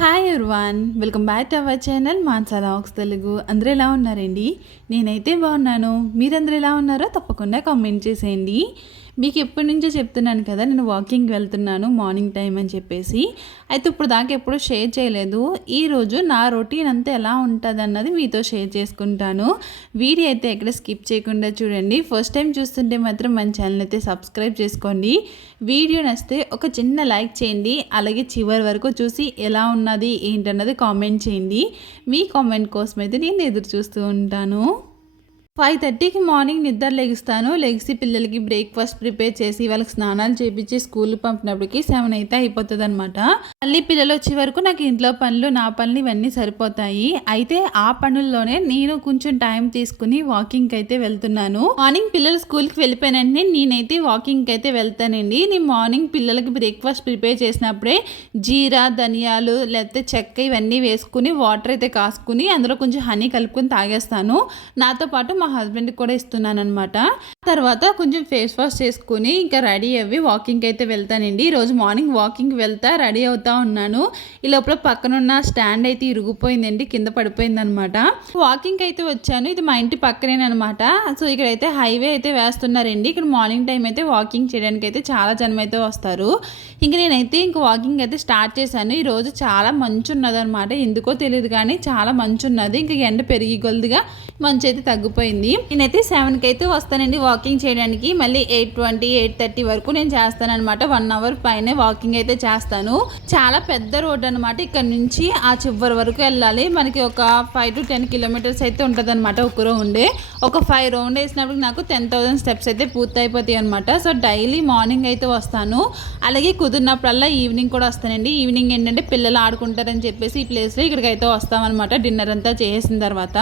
Hi everyone, welcome back to our channel Mansa vlogs Telugu. అందరూ ఎలా ఉన్నారండి? నేనైతే బాగున్నాను. మీరందరూ ఎలా ఉన్నారో తప్పకుండా కామెంట్ చేసేయండి. మీకు ఎప్పటి నుంచో చెప్తున్నాను కదా, నేను వాకింగ్కి వెళ్తున్నాను మార్నింగ్ టైం అని చెప్పేసి. అయితే ఇప్పుడు దాకా ఎప్పుడూ షేర్ చేయలేదు. ఈరోజు నా రొటీన్ అంతా ఎలా ఉంటుంది అన్నది మీతో షేర్ చేసుకుంటాను. వీడియో అయితే ఎక్కడ స్కిప్ చేయకుండా చూడండి. ఫస్ట్ టైం చూస్తుంటే మాత్రం మన ఛానల్ అయితే సబ్స్క్రైబ్ చేసుకోండి. వీడియో నచ్చితే ఒక చిన్న లైక్ చేయండి. అలాగే చివరి వరకు చూసి ఎలా ఉన్నది ఏంటన్నది కామెంట్ చేయండి. మీ కామెంట్ కోసం అయితే నేను ఎదురు చూస్తూ ఉంటాను. 5:30కి మార్నింగ్ నిద్ర లెగిసి పిల్లలకి బ్రేక్ఫాస్ట్ ప్రిపేర్ చేసి వాళ్ళకి స్నానాలు చేపించి స్కూల్ పంపినప్పటికి 7 అయితే అయిపోతుంది అనమాట. మళ్ళీ పిల్లలు వచ్చే వరకు నాకు ఇంట్లో పనులు నా పనులు ఇవన్నీ సరిపోతాయి. అయితే ఆ పనుల్లోనే నేను కొంచెం టైం తీసుకుని వాకింగ్కి అయితే వెళ్తున్నాను. మార్నింగ్ పిల్లలు స్కూల్కి వెళ్ళిపోయినంటే నేనైతే వాకింగ్కి అయితే వెళ్తానండి. నేను మార్నింగ్ పిల్లలకి బ్రేక్ఫాస్ట్ ప్రిపేర్ చేసినప్పుడే జీరా, ధనియాలు లేకపోతే చెక్క ఇవన్నీ వేసుకుని వాటర్ అయితే కాసుకుని అందులో కొంచెం హనీ కలుపుకొని తాగేస్తాను. నాతో పాటు మా హస్బెండ్కి కూడా ఇస్తున్నాను అనమాట. తర్వాత కొంచెం ఫేస్ వాష్ చేసుకుని ఇంకా రెడీ అవ్వి వాకింగ్కి అయితే వెళ్తానండి. ఈరోజు మార్నింగ్ వాకింగ్కి వెళ్తా రెడీ అవుతా ఉన్నాను. ఈ లోపల పక్కనున్న స్టాండ్ అయితే ఇరిగిపోయిందండి, కింద పడిపోయింది అనమాట. వాకింగ్కి అయితే వచ్చాను. ఇది మా ఇంటి పక్కనేనమాట. సో ఇక్కడైతే హైవే అయితే వేస్తున్నారండి. ఇక్కడ మార్నింగ్ టైం అయితే వాకింగ్ చేయడానికి అయితే చాలా జనం అయితే వస్తారు. ఇంక నేనైతే ఇంక వాకింగ్ అయితే స్టార్ట్ చేశాను. ఈరోజు చాలా మంచు ఉన్నది అనమాట. ఎందుకో తెలియదు కానీ చాలా మంచు ఉన్నది. ఇంక ఎండ పెరిగి కొద్దిగా మంచు అయితే తగ్గిపోయింది. నేనైతే 7కి అయితే వస్తానండి వాకింగ్ చేయడానికి. మళ్ళీ 8:20, 8:30 వరకు నేను చేస్తానమాట. 1 అవర్ పైనే వాకింగ్ అయితే చేస్తాను. చాలా పెద్ద రోడ్ అనమాట. ఇక్కడ నుంచి ఆ చివరి వరకు వెళ్ళాలి. మనకి ఒక 5 to 10 కిలోమీటర్స్ అయితే ఉంటుంది అనమాట. ఒక రౌండే ఒక 5 రౌండ్ వేసినప్పుడు నాకు 10,000 స్టెప్స్ అయితే పూర్తి అయిపోతాయి అనమాట. సో డైలీ మార్నింగ్ అయితే వస్తాను. అలాగే కుదిరినప్పుడల్లా ఈవినింగ్ కూడా వస్తానండి. ఈవినింగ్ ఏంటంటే పిల్లలు ఆడుకుంటారని చెప్పేసి ఈ ప్లేస్లో ఇక్కడికి అయితే వస్తామన్నమాట. డిన్నర్ అంతా చేసిన తర్వాత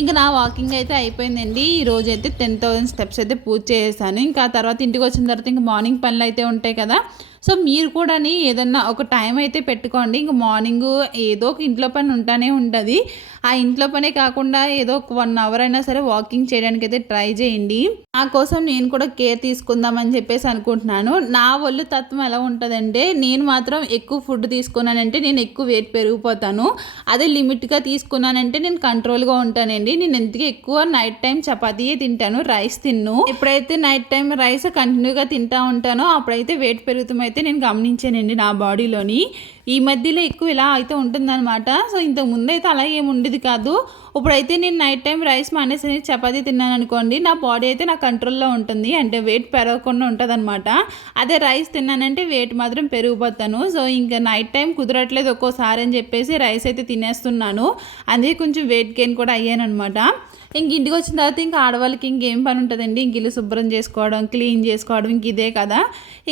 ఇంకా నా వాకింగ్ అయితే అయిపోయిందండి. ఈరోజు అయితే 10,000 స్టెప్స్ అయితే పూర్తి చేశాను. ఇంకా తర్వాత ఇంటికి వచ్చిన తర్వాత ఇంకా మార్నింగ్ పనులు అయితే ఉంటాయి కదా. సో మీరు కూడా ఏదన్నా ఒక టైం అయితే పెట్టుకోండి. ఇంక మార్నింగ్ ఏదో ఒక ఇంట్లో పని ఉంటానే ఉంటుంది. ఆ ఇంట్లో పనే కాకుండా ఏదో ఒక 1 అవర్ అయినా సరే వాకింగ్ చేయడానికి అయితే ట్రై చేయండి. నా కోసం నేను కూడా కేర్ తీసుకుందామని చెప్పేసి అనుకుంటున్నాను. నా ఒళ్ళు తత్వం ఎలా ఉంటుందంటే, నేను మాత్రం ఎక్కువ ఫుడ్ తీసుకున్నానంటే నేను ఎక్కువ వెయిట్ పెరిగిపోతాను. అదే లిమిట్గా తీసుకున్నానంటే నేను కంట్రోల్గా ఉంటానండి. నేను ఎందుకు ఎక్కువ నైట్ టైం చపాతీయే తింటాను, రైస్ తిన్ను. ఎప్పుడైతే నైట్ టైం రైస్ కంటిన్యూగా తింటా ఉంటానో అప్పుడైతే వెయిట్ పెరుగుతామైతే నేను గమనించానండి నా బాడీలోని. ఈ మధ్యలో ఎక్కువ ఇలా అయితే ఉంటుందన్నమాట. సో ఇంతకు ముందు అయితే అలా ఏమి ఉండేది కాదు. ఇప్పుడైతే నేను నైట్ టైం రైస్ మానేసి చపాతీ తిన్నాను అనుకోండి, నా బాడీ అయితే నా కంట్రోల్లో ఉంటుంది. అంటే వెయిట్ పెరగకుండా ఉంటుంది అనమాట. అదే రైస్ తిన్నానంటే వెయిట్ మాత్రం పెరిగిపోతాను. సో ఇంకా నైట్ టైం కుదరట్లేదు ఒక్కోసారి అని చెప్పేసి రైస్ అయితే తినేస్తున్నాను. అందుకే కొంచెం వెయిట్ గెయిన్ కూడా అయ్యాను అనమాట. ఇంక ఇంటికి వచ్చిన తర్వాత ఇంకా ఆడవాళ్ళకి ఇంకేం పని ఉంటుందండి, ఇంక ఇల్లు శుభ్రం చేసుకోవడం, క్లీన్ చేసుకోవడం, ఇంక ఇదే కదా.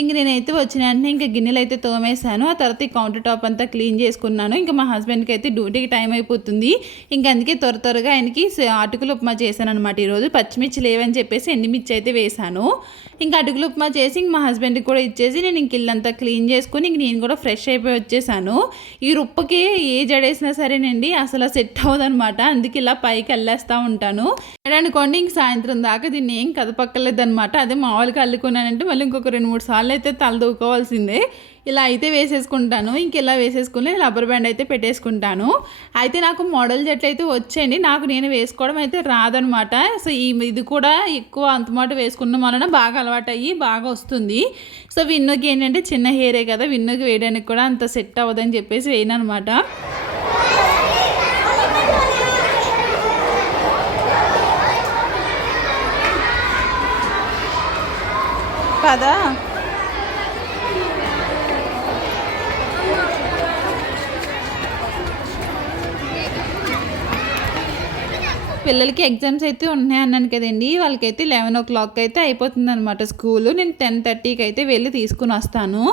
ఇంక నేనైతే వచ్చిన వెంటనే ఇంకా గిన్నెలు అయితే తోమేశాను. ఆ తర్వాత ఈ కౌంటర్ టాప్ అంతా క్లీన్ చేసుకున్నాను. ఇంకా మా హస్బెండ్కి అయితే డ్యూటీకి టైం అయిపోతుంది. ఇంకా అందుకే త్వరగా ఆయనకి అటుకులు ఉప్మా చేశాను అనమాట. ఈరోజు పచ్చిమిర్చి లేవని చెప్పేసి ఎండుమిర్చి అయితే వేశాను. ఇంకా అటుకులు ఉప్మా చేసి ఇంక మా హస్బెండ్కి కూడా ఇచ్చేసి నేను ఇంక ఇల్లంతా క్లీన్ చేసుకుని ఇంక నేను కూడా ఫ్రెష్ అయిపోయి వచ్చేసాను. ఈ రుప్పకి ఏ జడేసినా సరేనండి అసలు సెట్ అవ్వదనమాట. అందుకే ఇలా పైకి వెళ్ళేస్తూ ఉంటాను అనుకోండి. ఇంక సాయంత్రం దాకా దీన్ని ఏం కదపక్కర్లేదు అనమాట. అదే మామూలుగా అల్లుకున్నానంటే మళ్ళీ ఇంకొక 2-3 సార్లు అయితే తల దూకోవాల్సిందే. ఇలా అయితే వేసేసుకుంటాను. ఇంక ఇలా వేసేసుకుని రబ్బర్ బ్యాండ్ అయితే పెట్టేసుకుంటాను. అయితే నాకు మోడల్ జట్లు అయితే వచ్చేయండి. నాకు నేను వేసుకోవడం అయితే రాదనమాట. సో ఇది కూడా ఎక్కువ అంతమాట వేసుకున్న వలన బాగా అలవాటు అయ్యి బాగా వస్తుంది. సో విన్నుకి ఏంటంటే చిన్న హెయిరే కదా, విన్నుకి వేయడానికి కూడా అంత సెట్ అవ్వదని చెప్పేసి వేయను అనమాట. కదా పిల్లలకి ఎగ్జామ్స్ అయితే ఉన్నాయి అన్నాను కదండి. వాళ్ళకైతే 11 o'clock అయితే అయిపోతుంది అనమాట స్కూలు. నేను 10:30కి అయితే వెళ్ళి తీసుకుని వస్తాను.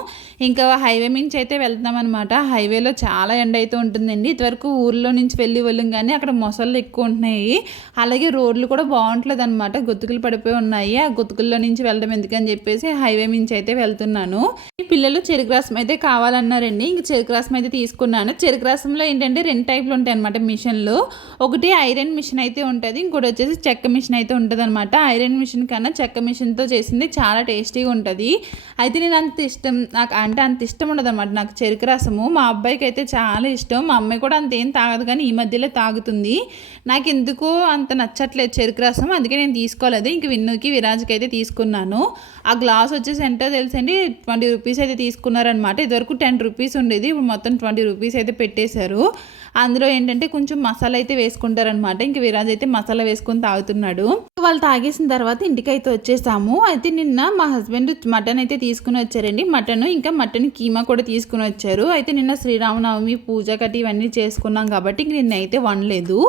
ఇంకా హైవే నుంచి అయితే వెళ్తాం అనమాట. హైవేలో చాలా ఎండ అయితే ఉంటుందండి. ఇదివరకు ఊర్లో నుంచి వెళ్ళాం కానీ అక్కడ మొసళ్ళు ఎక్కువ ఉంటున్నాయి. అలాగే రోడ్లు కూడా బాగుంటలేదు అనమాట, గుతుకులు పడిపోయి ఉన్నాయి. ఆ గుతుకుల్లో నుంచి వెళ్ళడం ఎందుకని చెప్పేసి హైవే నుంచి అయితే వెళ్తున్నాను. పిల్లలు చెరుకు రసం అయితే కావాలన్నారండి. ఇంక చెరుకు రసం అయితే తీసుకున్నాను. చెరుకు రసంలో ఏంటంటే 2 టైపులు ఉంటాయి అనమాట మిషన్లు. ఒకటి ఐరన్ మిషన్ అయితే ఉంటుంది, ఇంకోటి వచ్చేసి చెక్క మిషన్ అయితే ఉంటుంది అనమాట. ఐరన్ మిషన్ కన్నా చెక్క మిషన్తో చేసింది చాలా టేస్టీగా ఉంటుంది. అయితే నేను అంత ఇష్టం ఉండదు అనమాట నాకు చెరుకు రసము. మా అబ్బాయికి అయితే చాలా ఇష్టం, మా అమ్మాయి కూడా అంతేం తాగదు, కానీ ఈ మధ్యలో తాగుతుంది. నాకు ఎందుకో అంత నచ్చట్లేదు చెరుకు రసం, అందుకే నేను తీసుకోలేదు. ఇంక విన్నుకి విరాజ్కి అయితే తీసుకున్నాను. ఆ గ్లాస్ వచ్చేసి ఎంతో తెలుసండి 20 రూపీస్ అయితే తీసుకున్నారనమాట. ఇదివరకు 10 రూపీస్ ఉండేది, ఇప్పుడు మొత్తం 20 రూపీస్ అయితే పెట్టేశారు. అందులో ఏంటంటే కొంచెం మసాలా అయితే వేసుకుంటారనమాట. ఇంక విరాజ్ అయితే మసాలా వేసుకొని తాగుతున్నాడు. వాళ్ళు తాగేసిన తర్వాత ఇంటికి అయితే వచ్చేసాము. అయితే నిన్న మా హస్బెండ్ మటన్ అయితే తీసుకుని వచ్చారండి, ఇంకా మటన్ కీమా కూడా తీసుకుని వచ్చారు. అయితే నిన్న శ్రీరామనవమి పూజ కట్టి ఇవన్నీ చేసుకున్నాం కాబట్టి ఇంక నిన్న అయితే వండలేదు.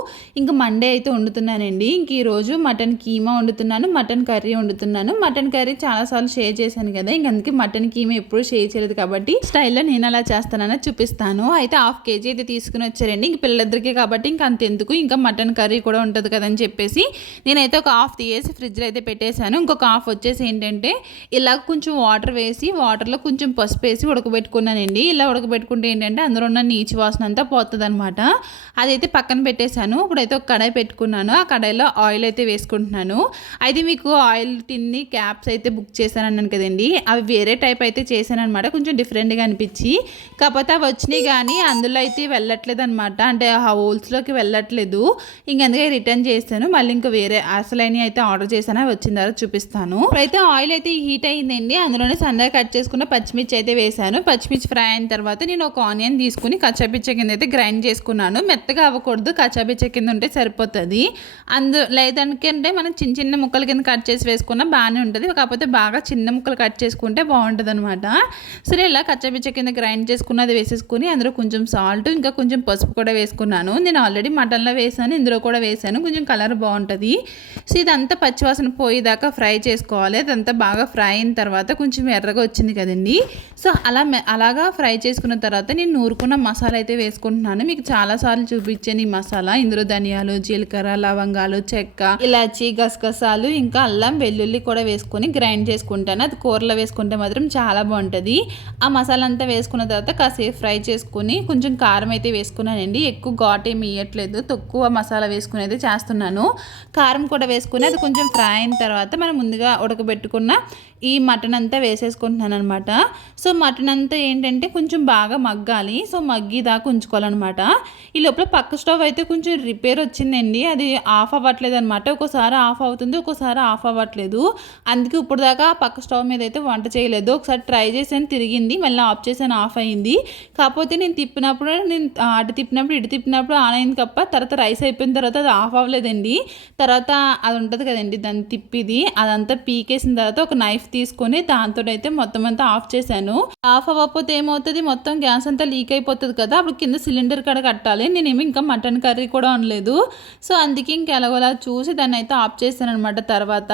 ఇంకా మండే అయితే వండుతున్నానండి. ఇంక ఈరోజు మటన్ కీమా వండుతున్నాను, మటన్ కర్రీ వండుతున్నాను. మటన్ కర్రీ చాలాసార్లు షేర్ చేశాను కదా, ఇంక అందుకే మటన్ కీమా ఎప్పుడు షేర్ చేయలేదు కాబట్టి స్టైల్లో నేను అలా చేస్తానని చూపిస్తాను. అయితే 1/2 kg అయితే తీసుకుని వచ్చారండి. ఇంక పిల్లలిద్దరికీ కాబట్టి ఇంక అంతెందుకు, ఇంకా మటన్ కర్రీ కూడా ఉంటుంది కదని చెప్పేసి నేనైతే ఒక 1/2 తీసి ఫ్రిడ్జ్లో అయితే పెట్టేశాను. ఇంకొక 1/2 వచ్చేసి ఏంటంటే ఇలా కొంచెం వాటర్ వేసి వాటర్లో కొంచెం పసుపు వేసి ఉడకబెట్టుకున్నానండి. ఇలా ఉడకబెట్టుకుంటే ఏంటంటే అందులో ఉన్న నీచు వాసన అంతా పోతుంది అనమాట. అదైతే పక్కన పెట్టేశాను. ఇప్పుడైతే ఒక కడాయి పెట్టుకున్నాను, ఆ కడాయిలో ఆయిల్ అయితే వేసుకుంటున్నాను. అయితే మీకు ఆయిల్ టిన్ని క్యాప్స్ అయితే బుక్ చేశాను అన్నాను కదండి, అవి వేరే టైప్ అయితే చేశాను అనమాట, కొంచెం డిఫరెంట్గా అనిపించి. కాకపోతే అవి వచ్చినాయి కానీ అందులో అయితే వెళ్ళట్లేదు అనమాట, అంటే ఆ హోల్స్లోకి వెళ్ళట్లేదు. ఇంక అందుకే రిటర్న్ చేస్తాను. మళ్ళీ ఇంకా వేరే అసలైన అయితే ఆర్డర్ చేశాను, అవి వచ్చిన తర్వాత చూపిస్తాను. ఇప్పుడైతే ఆయిల్ అయితే హీట్ అయిందండి, అందులోనే సన్నగా కట్ చేసుకున్న పచ్చిమిర్చి అయితే వేశాను. పచ్చిమిర్చి ఫ్రై అయిన తర్వాత నేను ఒక ఆనియన్ తీసుకుని కచ్చాపిచ్చ కింద అయితే గ్రైండ్ చేసుకున్నాను. మెత్తగా అవ్వకూడదు, కచ్చాపిచ్చ కింద ఉంటే సరిపోతుంది. లేదంటే మనం చిన్న చిన్న ముక్కల కింద కట్ చేసి వేసుకున్నా బాగానే ఉంటుంది, కాకపోతే బాగా చిన్న ముక్కలు కట్ చేసుకుంటే బాగుంటుంది అనమాట. సరే ఇలా కచ్చాపిచ్చ కింద గ్రైండ్ చేసుకున్నది వేసేసుకుని అందులో కొంచెం సాల్ట్ ఇంకా కొంచెం పసుపు కూడా వేసుకున్నాను. నేను ఆల్రెడీ మటన్లో వేసాను, ఇందులో కూడా వేసాను, కొంచెం కలర్ బాగుంటుంది. సో ఇదంతా పచ్చివాసన పోయేదాకా ఫ్రై చేసుకోవాలి. అదంతా బాగా ఫ్రై అయిన తర్వాత కొంచెం ఎర్రగా వచ్చింది కదండి, సో అలాగా ఫ్రై చేసుకున్న తర్వాత నేను నూరుకున్న మసాలా అయితే వేసుకుంటున్నాను. మీకు చాలాసార్లు చూపించాను ఈ మసాలా. ఇందులో ధనియాలు, జీలకర్ర, లవంగాలు, చెక్క, ఇలాచి, గసగసాలు, ఇంకా అల్లం వెల్లుల్లి కూడా వేసుకొని గ్రైండ్ చేసుకుంటాను. అది కూరలో వేసుకుంటే మాత్రం చాలా బాగుంటుంది. ఆ మసాలా అంతా వేసుకున్న తర్వాత కాసేపు ఫ్రై చేసుకుని కొంచెం కారం అయితే వేసుకున్నానండి. ఎక్కువ ఘాట్ ఏమి ఇవ్వట్లేదు, తక్కువ మసాలా వేసుకుని అయితే చేస్తున్నాను. కారం కూడా వేసుకుని అది కొంచెం ఫ్రై అయిన తర్వాత మనం ముందుగా ఉడకబెట్టుకున్న ఈ మటన్ అంతా వేసేసుకుంటున్నాను అనమాట. సో మటన్ అంతా ఏంటంటే కొంచెం బాగా మగ్గాలి, సో మగ్గి దాకా ఉంచుకోవాలన్నమాట. ఈ లోపల పక్క స్టవ్ అయితే కొంచెం రిపేర్ వచ్చిందండి, అది ఆఫ్ అవ్వట్లేదు అనమాట. ఒక్కోసారి ఆఫ్ అవుతుంది, ఒక్కోసారి ఆఫ్ అవ్వట్లేదు. అందుకే ఇప్పుడు దాకా పక్క స్టవ్ మీద అయితే వంట చేయలేదు. ఒకసారి ట్రై చేశాను, తిరిగింది, మళ్ళీ ఆఫ్ చేశాను, ఆఫ్ అయింది. కాకపోతే నేను అటు తిప్పినప్పుడు ఇటు తిప్పినప్పుడు ఆన్ అయింది తప్ప తర్వాత రైస్ అయిపోయిన తర్వాత అది ఆఫ్ అవ్వలేదండి. తర్వాత అది ఉంటుంది కదండి దాన్ని తిప్పిది, అదంతా పీకేసిన తర్వాత ఒక నైఫ్ తీసుకొని దాంతో అయితే మొత్తం అంతా ఆఫ్ చేశాను. ఆఫ్ అవ్వకపోతే ఏమవుతుంది, మొత్తం గ్యాస్ అంతా లీక్ అయిపోతుంది కదా, అప్పుడు కింద సిలిండర్ కాడ కట్టాలి. నేనేమి ఇంకా మటన్ కర్రీ కూడా అనలేదు, సో అందుకే ఇంక ఎలాగోలా చూసి దాన్ని అయితే ఆఫ్ చేశాను అనమాట. తర్వాత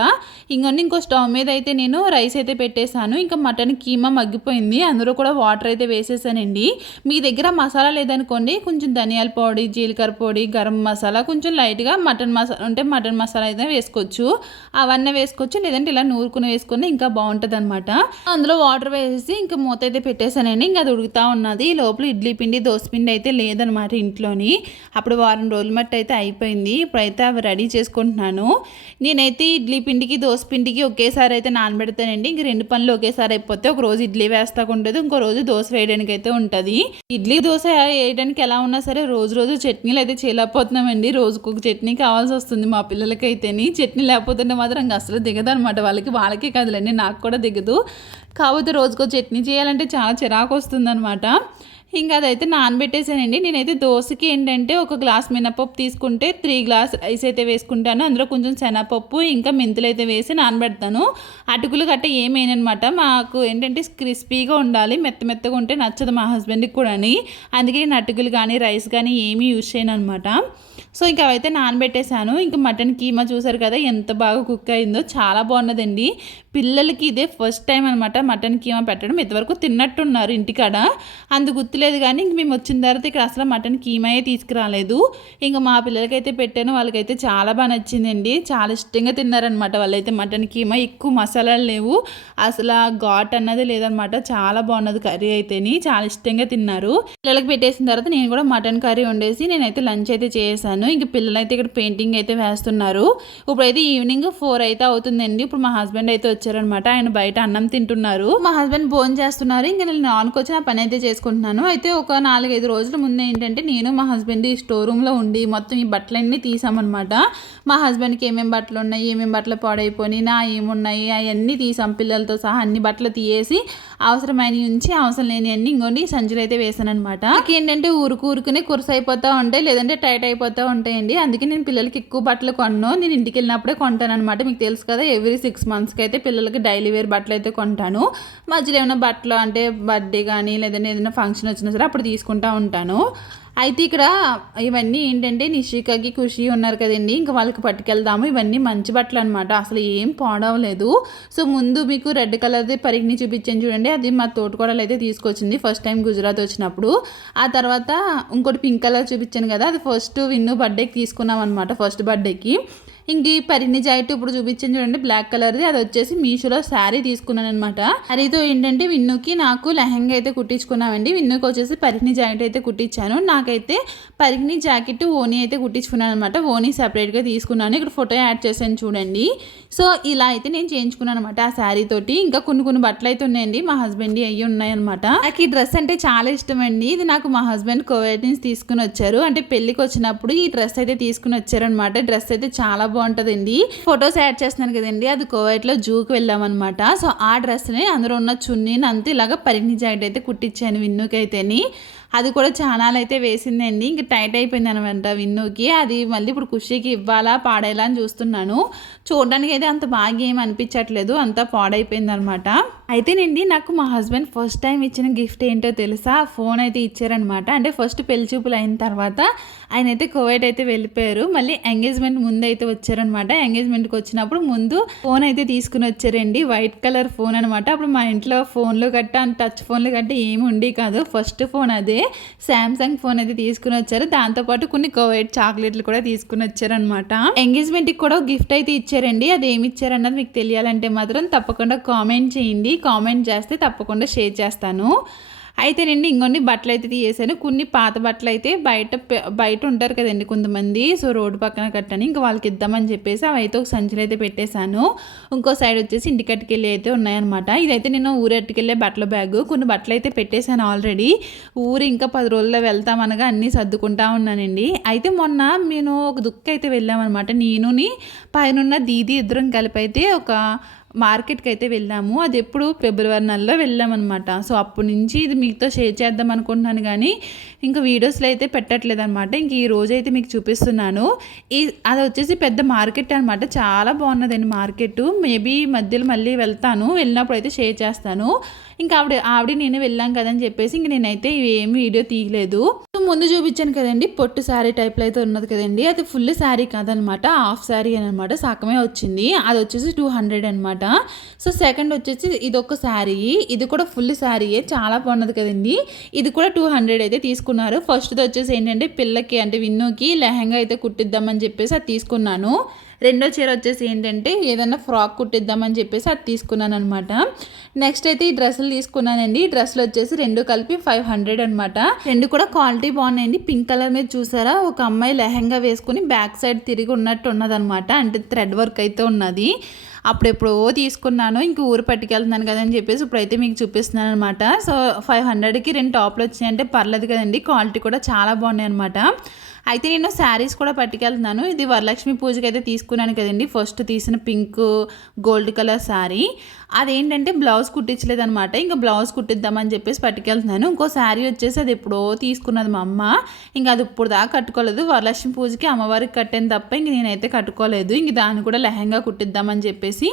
ఇంకో స్టవ్ మీద అయితే నేను రైస్ అయితే పెట్టేశాను. ఇంకా మటన్ కీమా మగ్గిపోయింది, అందులో కూడా వాటర్ అయితే వేసేసానండి. మీ దగ్గర మసాలా లేదనుకోండి, కొంచెం ధనియాల పొడి, జీలకర్ర పొడి, గరం మసాలా, కొంచెం లైట్గా మటన్ మసాలా ఉంటే మటన్ మసాలా అయితే వేసుకోవచ్చు, అవన్నీ వేసుకోవచ్చు. లేదంటే ఇలా నూరుకుని వేసుకొని ఇంకా బాగుంటుంది అనమాట. అందులో వాటర్ వేసేసి ఇంకా మూత అయితే పెట్టేశానండి. ఇంకా అది ఉడుకుతూ ఉన్నది. లోపల ఇడ్లీ పిండి, దోశ పిండి అయితే లేదనమాట ఇంట్లోని. అప్పుడు వారం రోజుల మట్టి అయితే అయిపోయింది. ఇప్పుడైతే అవి రెడీ చేసుకుంటున్నాను. నేనైతే ఇడ్లీ పిండికి, దోశ పిండికి ఒకేసారి అయితే నానబెడతానండి. ఇంక 2 పనులు ఒకేసారి అయిపోతే ఒక రోజు ఇడ్లీ వేస్తాకు ఉంటుంది, ఇంకో రోజు దోశ వేయడానికి అయితే ఉంటుంది. ఇడ్లీ దోశ వేయడానికి ఎలా ఉన్నా సరే రోజు చట్నీలు అయితే చేయలేకపోతున్నామండి. రోజుకు ఒక చట్నీ కావాల్సి వస్తుంది మా పిల్లలకైతేని. చట్నీ లేకపోతే మాత్రం అసలు దిగదు అనమాట. వాళ్ళకే కాదులేండి, నాకు కూడా దిగదు. కాకపోతే రోజుకో చట్నీ చేయాలంటే చాలా చిరాకు వస్తుంది అనమాట. ఇంకా అదైతే నానబెట్టేసానండి. నేనైతే దోశకి ఏంటంటే ఒక గ్లాస్ మినపప్పు తీసుకుంటే 3 గ్లాస్ రైస్ అయితే వేసుకుంటాను. అందులో కొంచెం శనగపప్పు ఇంకా మెంతులు అయితే వేసి నానబెడతాను. అటుకులు గట్ట ఏమేనమాట, మాకు ఏంటంటే క్రిస్పీగా ఉండాలి, మెత్తగా ఉంటే నచ్చదు మా హస్బెండ్కి కూడా అని. అందుకే నేను అటుకులు కానీ రైస్ కానీ ఏమీ యూజ్ చేయను అనమాట. సో ఇంకా అవైతే నానబెట్టేశాను. ఇంకా మటన్ కీమా చూసారు కదా ఎంత బాగా కుక్ అయిందో, చాలా బాగున్నదండి. పిల్లలకి ఇదే ఫస్ట్ టైం అనమాట మటన్ కీమా పెట్టడం. ఇంతవరకు తిన్నట్టున్నారు ఇంటికాడ, అందు గుర్తులేదు కుదరలేదు. కానీ ఇంక మేము వచ్చిన తర్వాత ఇక్కడ అసలు మటన్ కీమాయే తీసుకురాలేదు. ఇంక మా పిల్లలకైతే పెట్టాను, వాళ్ళకైతే చాలా బాగా నచ్చిందండి. చాలా ఇష్టంగా తిన్నారనమాట వాళ్ళైతే. మటన్ కీమా ఎక్కువ మసాలాలు లేవు, అసలు ఘాట్ అన్నది లేదనమాట. చాలా బాగున్నది కర్రీ అయితేని, చాలా ఇష్టంగా తిన్నారు. పిల్లలకి పెట్టేసిన తర్వాత నేను కూడా మటన్ కర్రీ వండేసి నేనైతే లంచ్ అయితే చేశాను. ఇంక పిల్లలైతే ఇక్కడ పెయింటింగ్ అయితే వేస్తున్నారు. ఇప్పుడైతే ఈవినింగ్ 4 అయితే అవుతుందండి. ఇప్పుడు మా హస్బెండ్ అయితే వచ్చారనమాట. ఆయన బయట అన్నం తింటున్నారు, మా హస్బెండ్ భోజనం చేస్తున్నారు. ఇంకా నేను నాన్కి నా పని అయితే చేసుకుంటున్నాను. అయితే ఒక 4-5 రోజుల ముందు ఏంటంటే నేను మా హస్బెండ్ ఈ స్టోర్ రూమ్లో ఉండి మొత్తం ఈ బట్టలన్నీ తీసామన్నమాట. మా హస్బెండ్కి ఏమేమి బట్టలు ఉన్నాయి, ఏమేమి బట్టలు పాడైపోయి నా ఏమున్నాయి అవన్నీ తీసాం, పిల్లలతో సహా అన్ని బట్టలు తీయేసి అవసరమైనవి ఉంచి అవసరం లేని అన్ని ఇంకోండి సంచులు అయితే వేసాను అనమాట. ఏంటంటే ఊరుకునే కురస అయిపోతూ ఉంటాయి, లేదంటే టైట్ అయిపోతూ ఉంటాయండి. అందుకే నేను పిల్లలకి ఎక్కువ బట్టలు కొన్నాను. నేను ఇంటికి వెళ్ళినప్పుడే కొంటాను అనమాట. మీకు తెలుసు కదా, ఎవ్రీ 6 monthsకి అయితే పిల్లలకి డైలీ వేర్ బట్టలు అయితే కొంటాను. మధ్యలో ఏమైనా బట్టలు అంటే బర్త్డే కానీ లేదంటే ఏదైనా ఫంక్షన్ వచ్చినా సరే అప్పుడు తీసుకుంటూ ఉంటాను. అయితే ఇక్కడ ఇవన్నీ ఏంటంటే నిషికాకి ఖుషి ఉన్నారు కదండి, ఇంకా వాళ్ళకి పట్టుకెళ్దాము. ఇవన్నీ మంచి బట్టలు అనమాట, అసలు ఏం పాడవలేదు. సో ముందు మీకు రెడ్ కలర్ది పరిగిని చూపించాను చూడండి, అది మా తోటకోడలు అయితే తీసుకొచ్చింది ఫస్ట్ టైం గుజరాత్ వచ్చినప్పుడు. ఆ తర్వాత ఇంకోటి పింక్ కలర్ చూపించాను కదా, అది ఫస్ట్ విన్ను బర్త్డేకి తీసుకున్నాం అనమాట, ఫస్ట్ బర్త్డేకి. ఇంక ఈ పరిని జాకెట్ ఇప్పుడు చూపించాను చూడండి బ్లాక్ కలర్ది, అది వచ్చేసి మీషోలో శారీ తీసుకున్నాను అనమాట. శారీతో ఏంటంటే విన్నుకి నాకు లెహంగా అయితే కుట్టించుకున్నామండి. విన్నుకి వచ్చేసి పరిని జాకెట్ అయితే కుట్టించాను. నాకైతే పరిని జాకెట్ ఓనీ అయితే కుట్టించుకున్నాను అనమాట. ఓనీ సెపరేట్గా తీసుకున్నాను. ఇక్కడ ఫోటో యాడ్ చేశాను చూడండి. సో ఇలా అయితే నేను చేయించుకున్నాను అనమాట ఆ శారీ తోటి. ఇంకా కొన్ని బట్టలు అయితే ఉన్నాయండి, మా హస్బెండ్ అయ్యి ఉన్నాయన్నమాట. నాకు ఈ డ్రెస్ అంటే చాలా ఇష్టం అండి. ఇది నాకు మా హస్బెండ్ కోవిడ్ నుంచి తీసుకుని వచ్చారు, అంటే పెళ్లికి వచ్చినప్పుడు ఈ డ్రెస్ అయితే తీసుకుని వచ్చారనమాట. డ్రెస్ అయితే చాలా బాగుంటుందండి. ఫొటోస్ యాడ్ చేస్తున్నాను కదండి, అది కోవైట్లో జూకి వెళ్ళామన్నమాట. సో ఆ డ్రెస్ని అందులో ఉన్న చున్నీని అంతా ఇలాగ పరిని జాకెట్ అయితే కుట్టించాను విన్నుకి అయితేని. అది కూడా చానాలు అయితే వేసిందండి, ఇంక టైట్ అయిపోయింది అనమాట విన్నుకి. అది మళ్ళీ ఇప్పుడు ఖుషికి ఇవ్వాలా పాడేలా అని చూస్తున్నాను. చూడడానికి అయితే అంత బాగా ఏం అనిపించట్లేదు, అంతా పాడైపోయింది అనమాట. అయితేనండి నాకు మా హస్బెండ్ ఫస్ట్ టైం ఇచ్చిన గిఫ్ట్ ఏంటో తెలుసా, ఫోన్ అయితే ఇచ్చారనమాట. అంటే ఫస్ట్ పెళ్లి చూపులు అయిన తర్వాత ఆయన అయితే కువైట్ అయితే వెళ్ళిపోయారు. మళ్ళీ ఎంగేజ్మెంట్ ముందు అయితే వచ్చారనమాట. ఎంగేజ్మెంట్కి వచ్చినప్పుడు ముందు ఫోన్ అయితే తీసుకుని వచ్చారండి, వైట్ కలర్ ఫోన్ అనమాట. అప్పుడు మా ఇంట్లో ఫోన్లు గట్ట టచ్ ఫోన్లు గట్ట ఏమి ఉండి కాదు, ఫస్ట్ ఫోన్ అదే శాంసంగ్ ఫోన్ అయితే తీసుకుని వచ్చారు. దాంతోపాటు కొన్ని కువైట్ చాక్లెట్లు కూడా తీసుకుని వచ్చారనమాట. ఎంగేజ్మెంట్కి కూడా గిఫ్ట్ అయితే ఇచ్చారండి. అది ఏమి ఇచ్చారన్నది మీకు తెలియాలంటే మాత్రం తప్పకుండా కామెంట్ చేయండి. కామెంట్ చేస్తే తప్పకుండా షేర్ చేస్తాను. అయితేనండి ఇంకొన్ని బట్టలు అయితే తీసేసాను. కొన్ని పాత బట్టలు అయితే బయట ఉంటారు కదండి కొంతమంది, సో రోడ్డు పక్కన కట్టని ఇంకా వాళ్ళకి ఇద్దామని చెప్పేసి అవి అయితే ఒక సంచులు అయితే పెట్టేశాను. ఇంకో సైడ్ వచ్చేసి ఇంటికి అట్టుకెళ్ళి అయితే ఉన్నాయన్నమాట. ఇదైతే నేను ఊరు అట్టుకెళ్ళే బట్టల బ్యాగ్. కొన్ని బట్టలు అయితే పెట్టేశాను ఆల్రెడీ. ఊరు ఇంకా 10 రోజుల్లో వెళ్తామనగా అన్నీ సర్దుకుంటా ఉన్నానండి. అయితే మొన్న నేను ఒక దుక్కు అయితే వెళ్ళామన్నమాట. నేనుని పైన దీది ఇద్దరం కలిపి అయితే ఒక మార్కెట్కి అయితే వెళ్ళాము. అది ఎప్పుడు ఫిబ్రవరి నెలలో వెళ్ళామన్నమాట. సో అప్పటి నుంచి ఇది మీతో షేర్ చేద్దాం అనుకుంటున్నాను, కానీ ఇంకా వీడియోస్లో అయితే పెట్టట్లేదు అనమాట. ఇంక ఈ రోజు అయితే మీకు చూపిస్తున్నాను. అది వచ్చేసి పెద్ద మార్కెట్ అనమాట, చాలా బాగున్నదండి మార్కెట్. మేబీ మధ్యలో మళ్ళీ వెళ్తాను, వెళ్ళినప్పుడు అయితే షేర్ చేస్తాను. ఇంకా ఆవిడ నేను వెళ్ళాం కదని చెప్పేసి ఇంక నేనైతే ఏమి వీడియో తీయలేదు. ముందు చూపించాను కదండి పొట్టు శారీ టైప్లో అయితే ఉన్నది కదండి, అది ఫుల్ శారీ కాదనమాట, హాఫ్ శారీ అనమాట, సగమే వచ్చింది. అది వచ్చేసి 200 అనమాట. సో సెకండ్ వచ్చేసి ఇది ఒక శారీ, ఇది కూడా ఫుల్ శారీయే, చాలా బాగున్నది కదండి. ఇది కూడా 200 అయితే తీసుకున్నారు. ఫస్ట్ది వచ్చేసి ఏంటంటే పిల్లకి అంటే విన్నుకి లెహంగా అయితే కుట్టిద్దామని చెప్పేసి అది తీసుకున్నాను. రెండో చీర వచ్చేసి ఏంటంటే ఏదైనా ఫ్రాక్ కుట్టిద్దామని చెప్పేసి అది తీసుకున్నాను అనమాట. నెక్స్ట్ అయితే ఈ డ్రెస్సులు తీసుకున్నానండి. ఈ డ్రెస్సులు వచ్చేసి రెండు కలిపి 500 అనమాట. రెండు కూడా క్వాలిటీ బాగున్నాయండి. పింక్ కలర్ మీద చూసారా, ఒక అమ్మాయి లెహంగా వేసుకుని బ్యాక్ సైడ్ తిరిగి ఉన్నట్టు ఉన్నదనమాట, అంటే థ్రెడ్ వర్క్ అయితే ఉన్నది. అప్పుడెప్పుడో తీసుకున్నాను, ఇంక ఊరు పట్టుకెళ్తున్నాను కదని చెప్పేసి ఇప్పుడైతే మీకు చూపిస్తున్నాను అనమాట. సో 500కి 2 టాప్లు వచ్చినాయంటే పర్లేదు కదండి, క్వాలిటీ కూడా చాలా బాగున్నాయి అనమాట. అయితే నేను శారీస్ కూడా పట్టుకెళ్తున్నాను. ఇది వరలక్ష్మి పూజకి అయితే తీసుకున్నాను కదండి, ఫస్ట్ తీసిన పింక్ గోల్డ్ కలర్ శారీ. అదేంటంటే బ్లౌజ్ కుట్టించలేదనమాట, ఇంకా బ్లౌజ్ కుట్టిద్దామని చెప్పేసి పట్టుకెళ్తున్నాను. ఇంకో శారీ వచ్చేసి అది ఎప్పుడో తీసుకున్నది మా అమ్మ, ఇంకా అది ఇప్పుడు దాకా కట్టుకోలేదు. వరలక్ష్మి పూజకి అమ్మవారికి కట్టాను తప్ప ఇంక నేనైతే కట్టుకోలేదు. ఇంక దాన్ని కూడా లెహంగా కుట్టిద్దామని చెప్పేసి చెప్పేసి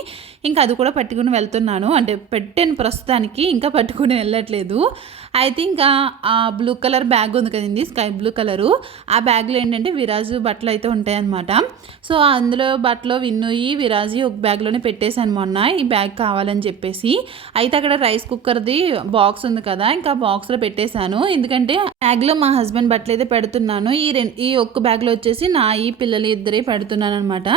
ఇంకా అది కూడా పట్టుకుని వెళ్తున్నాను. అంటే పెట్టాను ప్రస్తుతానికి, ఇంకా పట్టుకుని వెళ్ళట్లేదు. అయితే ఇంకా ఆ బ్లూ కలర్ బ్యాగ్ ఉంది కదండి, స్కై బ్లూ కలరు, ఆ బ్యాగ్లో ఏంటంటే విరాజు బట్టలు అయితే ఉంటాయన్నమాట. సో అందులో బట్టలు విన్నుయి విరాజు ఒక బ్యాగ్లోనే పెట్టేశాను మొన్న, ఈ బ్యాగ్ కావాలని చెప్పేసి. అయితే అక్కడ రైస్ కుక్కర్ది బాక్స్ ఉంది కదా, ఇంకా బాక్స్లో పెట్టేశాను. ఎందుకంటే బ్యాగ్లో మా హస్బెండ్ బట్టలు అయితే పెడుతున్నాను, ఈ ఒక్క బ్యాగ్లో వచ్చేసి నా ఈ పిల్లలు ఇద్దరే పెడుతున్నాను అనమాట.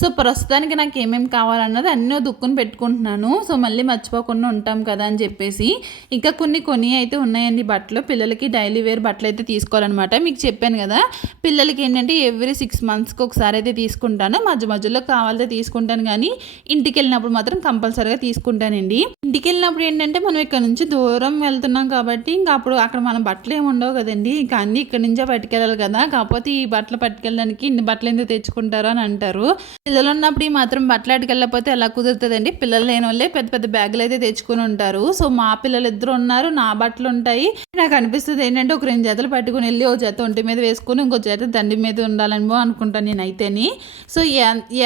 సో ప్రస్తుతానికి నాకు ఏమేమి కావాలన్నది అన్నీ దుక్కుని పెట్టుకుంటున్నాను. సో మళ్ళీ మర్చిపోకుండా ఉంటాం కదా అని చెప్పేసి. ఇంకా కొన్ని అయితే ఉన్నాయండి బట్టలు, పిల్లలకి డైలీ వేర్ బట్టలు అయితే తీసుకోవాలన్నమాట. మీకు చెప్పాను కదా, పిల్లలకి ఏంటంటే ఎవ్రీ 6 monthsకి ఒకసారి అయితే తీసుకుంటాను, మధ్యలో కావాలితే తీసుకుంటాను, కానీ ఇంటికి వెళ్ళినప్పుడు మాత్రం కంపల్సరీగా తీసుకుంటానండి. ఇంటికి వెళ్ళినప్పుడు ఏంటంటే మనం ఇక్కడ నుంచి దూరం వెళ్తున్నాం కాబట్టి ఇంకా అప్పుడు అక్కడ మన బట్టలు ఏమి ఉండవు కదండి, ఇంకా అన్నీ ఇక్కడ నుంచే పట్టుకెళ్ళాలి కదా. కాకపోతే ఈ బట్టలు పట్టుకెళ్ళడానికి ఇన్ని బట్టలు ఎందుకు తెచ్చుకుంటారు అని అంటారు. పిల్లలు ఉన్నప్పుడు ఈ మాత్రం బట్టలు అటుకెళ్ళకపోతే ఎలా కుదురుతుందండి. పిల్లలు లేని వాళ్ళే పెద్ద పెద్ద బ్యాగులు అయితే తెచ్చుకుని ఉంటారు. సో మా పిల్లలు ఇద్దరు ఉన్నారు, నా బట్టలు ఉంటాయి. నాకు అనిపిస్తుంది ఏంటంటే ఒక 2 జతలు పట్టుకుని వెళ్ళి ఒక జత ఒంటి మీద వేసుకుని ఇంకో జత దండి మీద ఉండాలనిమో అనుకుంటాను నేనైతేని. సో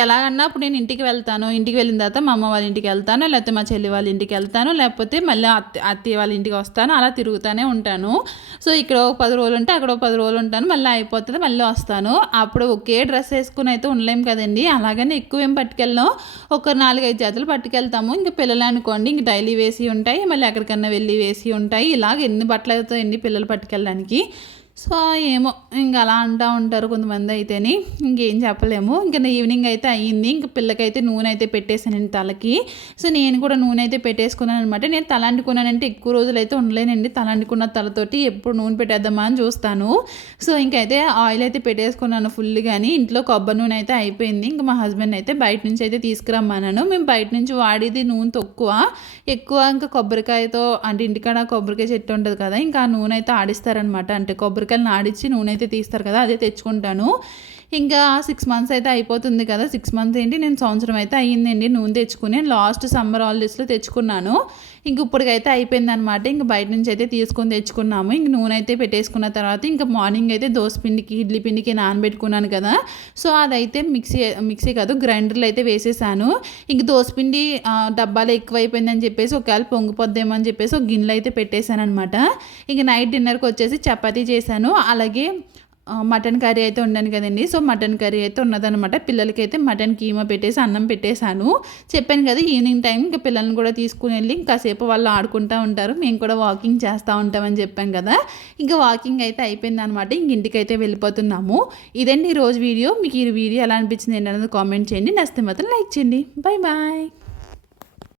ఎలాగన్నా ఇప్పుడు నేను ఇంటికి వెళ్తాను, ఇంటికి వెళ్ళిన తర్వాత మా అమ్మ వాళ్ళ ఇంటికి వెళ్తాను, లేకపోతే మా చెల్లి వాళ్ళ ఇంటికి వెళ్తాను, లేకపోతే మళ్ళీ అత్తయ్య వాళ్ళ ఇంటికి వస్తాను, అలా తిరుగుతూనే ఉంటాను. సో ఇక్కడ ఒక 10 రోజులు ఉంటే అక్కడ ఒక 10 రోజులు ఉంటాను, మళ్ళీ అయిపోతుంది, మళ్ళీ వస్తాను. అప్పుడు ఒకే డ్రెస్ వేసుకుని అయితే ఉండలేము కదండి. అలాగని ఎక్కువ ఏం పట్టుకెళ్ళాం, ఒక 4-5 జతలు పట్టుకెళ్తాము. ఇంకా పిల్లలు అనుకోండి ఇంక డైలీ వేసి ఉంటాయి, మళ్ళీ ఎక్కడికన్నా వెళ్ళి వేసి ఉంటాయి. ఇలాగ ఎన్ని బట్టలు అవుతాయండి పిల్లలు పట్టుకెళ్ళడానికి. సో ఏమో ఇంక అలా అంటూ ఉంటారు కొంతమంది అయితేని, ఇంకేం చెప్పలేము. ఇంకా ఈవినింగ్ అయితే అయ్యింది, ఇంక పిల్లకైతే నూనె అయితే పెట్టేశానండి తలకి. సో నేను కూడా నూనె అయితే పెట్టేసుకున్నాను అనమాట. నేను తల అంటుకున్నానంటే ఎక్కువ రోజులు అయితే ఉండలేనండి, తల అంటుకున్న తలతోటి ఎప్పుడు నూనె పెట్టేద్దామా అని చూస్తాను. సో ఇంకైతే ఆయిల్ అయితే పెట్టేసుకున్నాను ఫుల్. కానీ ఇంట్లో కొబ్బరి నూనె అయితే అయిపోయింది. ఇంకా మా హస్బెండ్ అయితే బయట నుంచి అయితే తీసుకురమ్మన్నాను. మేము బయట నుంచి వాడేది నూనె ఎక్కువ ఇంకా కొబ్బరికాయతో, అంటే ఇంటికాడ కొబ్బరికాయ చెట్టు ఉంటుంది కదా, ఇంకా ఆ నూనె అయితే ఆడిస్తారనమాట. అంటే కొబ్బరికాయలను ఆడించి నూనె అయితే తీస్తారు కదా, అదే తెచ్చుకుంటాను. ఇంకా 6 months అయితే అయిపోతుంది కదా, 6 months ఏంటి, నేను సంవత్సరం అయితే అయ్యిందండి నూనె తెచ్చుకుని. లాస్ట్ సమ్మర్ హాలిడేస్లో తెచ్చుకున్నాను. ఇంక ఇప్పటికైతే అయిపోయిందనమాట. ఇంక బయట నుంచి అయితే తీసుకొని తెచ్చుకున్నాము. ఇంక నూనె అయితే పెట్టేసుకున్న తర్వాత ఇంకా మార్నింగ్ అయితే దోసపిండికి ఇడ్లీ పిండికి నానబెట్టుకున్నాను కదా, సో అదైతే మిక్సీ కాదు గ్రైండర్లో అయితే వేసేసాను. ఇంక దోసపిండి డబ్బాలో ఎక్కువైపోయిందని చెప్పేసి ఒకవేళ పొంగిపోద్దేమో అని చెప్పేసి ఒక గిన్నెలో అయితే పెట్టేశాను అనమాట. ఇంక నైట్ డిన్నర్కి వచ్చేసి చపాతీ చేశాను, అలాగే మటన్ కర్రీ అయితే ఉండాను కదండి. సో మటన్ కర్రీ అయితే ఉన్నదనమాట. పిల్లలకి అయితే మటన్ కీమా పెట్టేసి అన్నం పెట్టేశాను. చెప్పాను కదా ఈవినింగ్ టైం ఇంకా పిల్లల్ని కూడా తీసుకుని వెళ్ళి కాసేపు వాళ్ళు ఆడుకుంటూ ఉంటారు, మేము కూడా వాకింగ్ చేస్తూ ఉంటామని చెప్పాం కదా. ఇంకా వాకింగ్ అయితే అయిపోయింది అనమాట. ఇంక ఇంటికి అయితే వెళ్ళిపోతున్నాము. ఇదండి ఈరోజు వీడియో. మీకు ఈ వీడియో ఎలా అనిపించింది ఏంటనేది కామెంట్ చేయండి, నచ్చితే మాత్రం లైక్ చేయండి. Bye bye.